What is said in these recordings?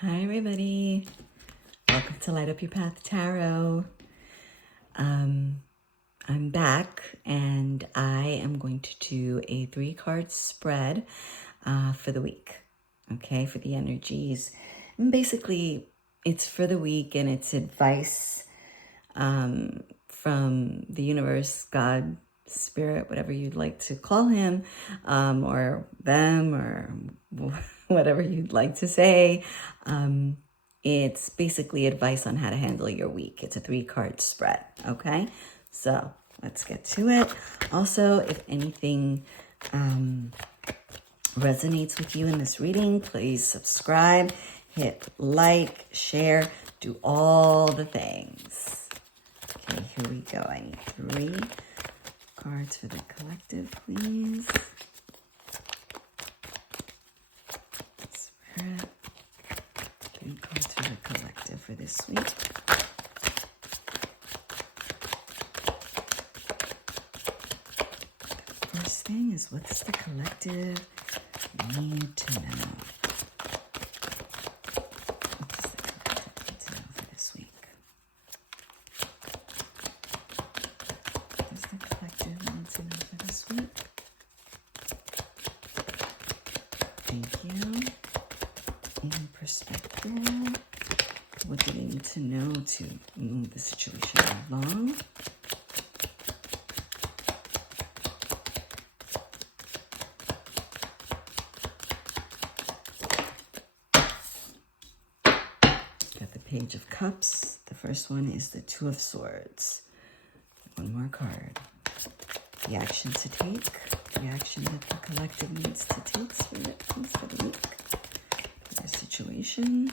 Hi, everybody. Welcome to Light Up Your Path Tarot. I'm back and I am going to do a 3-card spread for the week, okay, for the energies. And basically, it's for the week and it's advice from the universe, God, Spirit, whatever you'd like to call him, or them, or whatever you'd like to say. It's basically advice on how to handle your week. It's a 3-card spread, okay? So let's get to it. Also, if anything resonates with you in this reading, please subscribe, hit like, share, do all the things. Okay, here we go. I need 3 cards for the collective, please. Spirit. 3 cards for the collective for this week. First thing is, what's the collective need to know? What's the collective need to know for this week? What does the collective need to know for this week? Thank you. In perspective, what do they need to know to move the situation along? Got the Page of Cups. The first one is the 2 of Swords. One more card. The action to take. The action that the collective needs to take for the week. For the situation.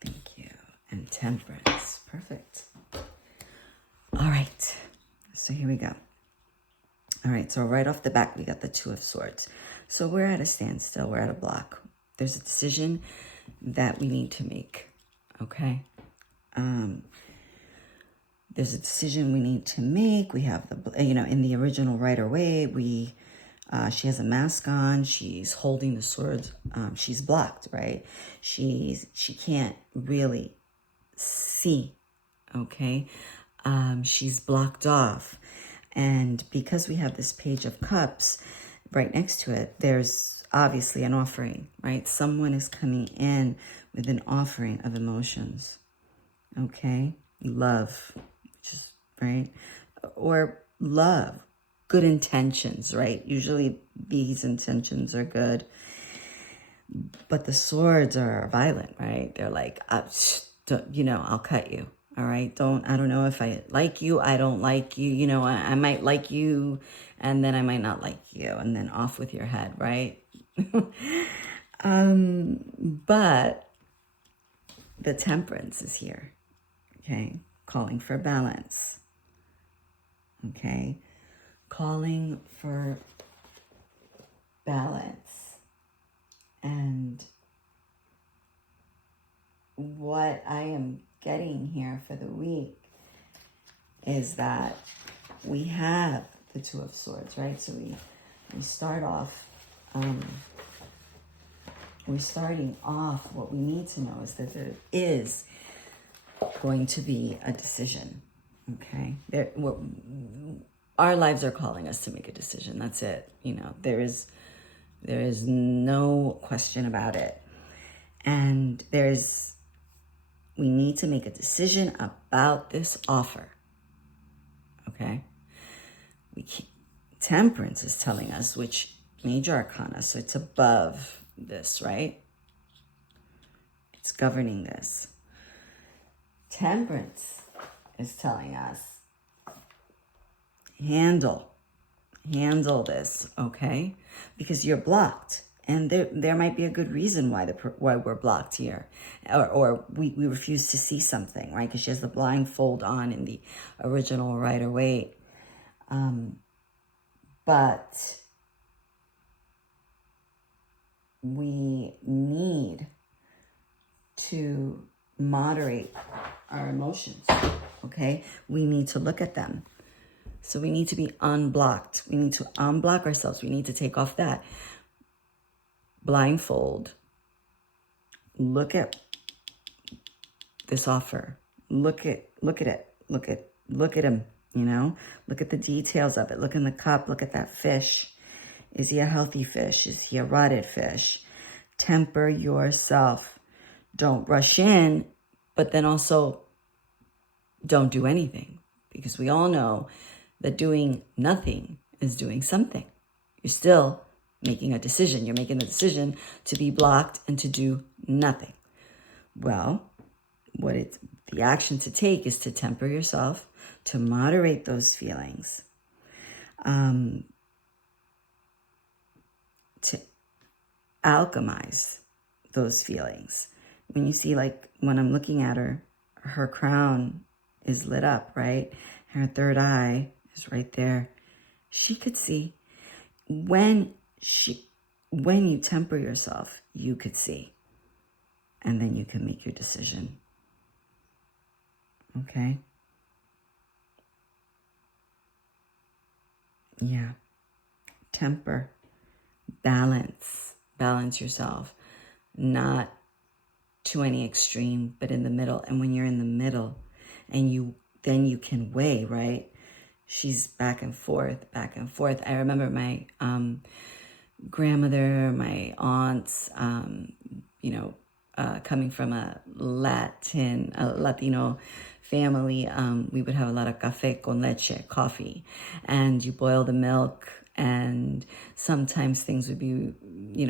Thank you. And Temperance. Perfect. All right. So here we go. All right, so right off the bat, we got the 2 of Swords. So we're at a standstill. We're at a block. There's a decision that we need to make, okay? There's a decision we need to make. We have the, in the original Rider-Waite, she has a mask on. She's holding the swords. She's blocked, right? She can't really see, okay? She's blocked off. And because we have this Page of Cups right next to it, there's obviously an offering, right? Someone is coming in with an offering of emotions, okay? Love, just, right? Or love, good intentions, right? Usually these intentions are good, but the swords are violent, right? They're like, I'll cut you. All right. I don't know if I like you. I don't like you. I might like you and then I might not like you, and then off with your head. Right. But the Temperance is here. Okay. Calling for balance. Okay. Calling for balance. And what I am getting here for the week is that we have the 2 of Swords, right? So we start off, we're starting off, what we need to know is that there is going to be a decision, okay? Our lives are calling us to make a decision. That's it. There is no question about it. And we need to make a decision about this offer, okay? Temperance is telling us which major arcana, so it's above this, right? It's governing this. Temperance is telling us, handle this, okay? Because you're blocked. And there might be a good reason why we're blocked here, or we refuse to see something, right? Because she has the blindfold on in the original Rider-Waite. But we need to moderate our emotions, okay? We need to look at them. So we need to be unblocked. We need to unblock ourselves. We need to take off that blindfold. Look at this offer. Look at it. Look at him, you know? Look at the details of it. Look in the cup. Look at that fish. Is he a healthy fish? Is he a rotted fish? Temper yourself. Don't rush in, but then also don't do anything, because we all know that doing nothing is doing something. You're still making a decision. You're making the decision to be blocked and to do nothing. Well, the action to take is to temper yourself, to moderate those feelings, to alchemize those feelings. When you see, like, when I'm looking at her, her crown is lit up, right? Her third eye is right there. She could see. When you temper yourself, you could see. And then you can make your decision. Okay? Yeah. Temper. Balance. Balance yourself. Not to any extreme, but in the middle. And when you're in the middle, and then you can weigh, right? She's back and forth, back and forth. I remember my grandmother, my aunts, coming from a Latino family, we would have a lot of café con leche, coffee, and you boil the milk, and sometimes things would be,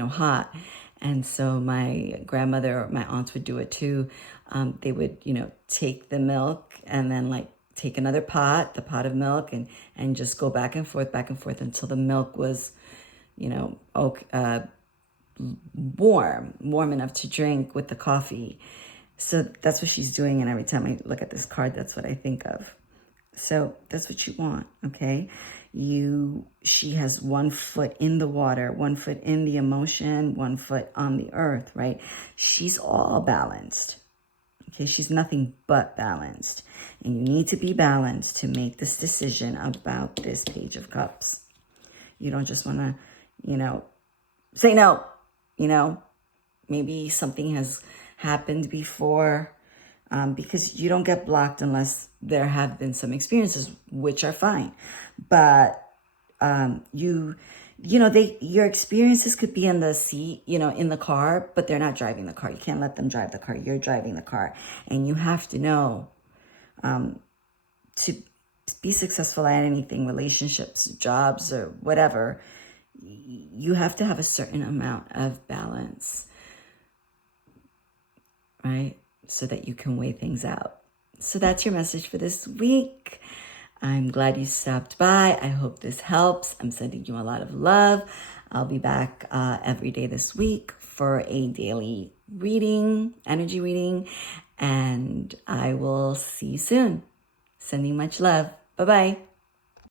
hot. And so my grandmother or my aunts would do it too. They would, take the milk and then take another pot, the pot of milk, and just go back and forth until the milk was, warm enough to drink with the coffee. So that's what she's doing. And every time I look at this card, that's what I think of. So that's what you want, okay? She has 1 foot in the water, 1 foot in the emotion, 1 foot on the earth, right? She's all balanced, okay? She's nothing but balanced. And you need to be balanced to make this decision about this Page of Cups. You don't just want to, say no, maybe something has happened before, because you don't get blocked unless there have been some experiences, which are fine. But your experiences could be in the seat, in the car, but they're not driving the car. You can't let them drive the car. You're driving the car. And you have to know, to be successful at anything, relationships, jobs, or whatever, you have to have a certain amount of balance, right? So that you can weigh things out. So that's your message for this week. I'm glad you stopped by. I hope this helps. I'm sending you a lot of love. I'll be back every day this week for a daily reading, energy reading, and I will see you soon. Sending much love. Bye-bye.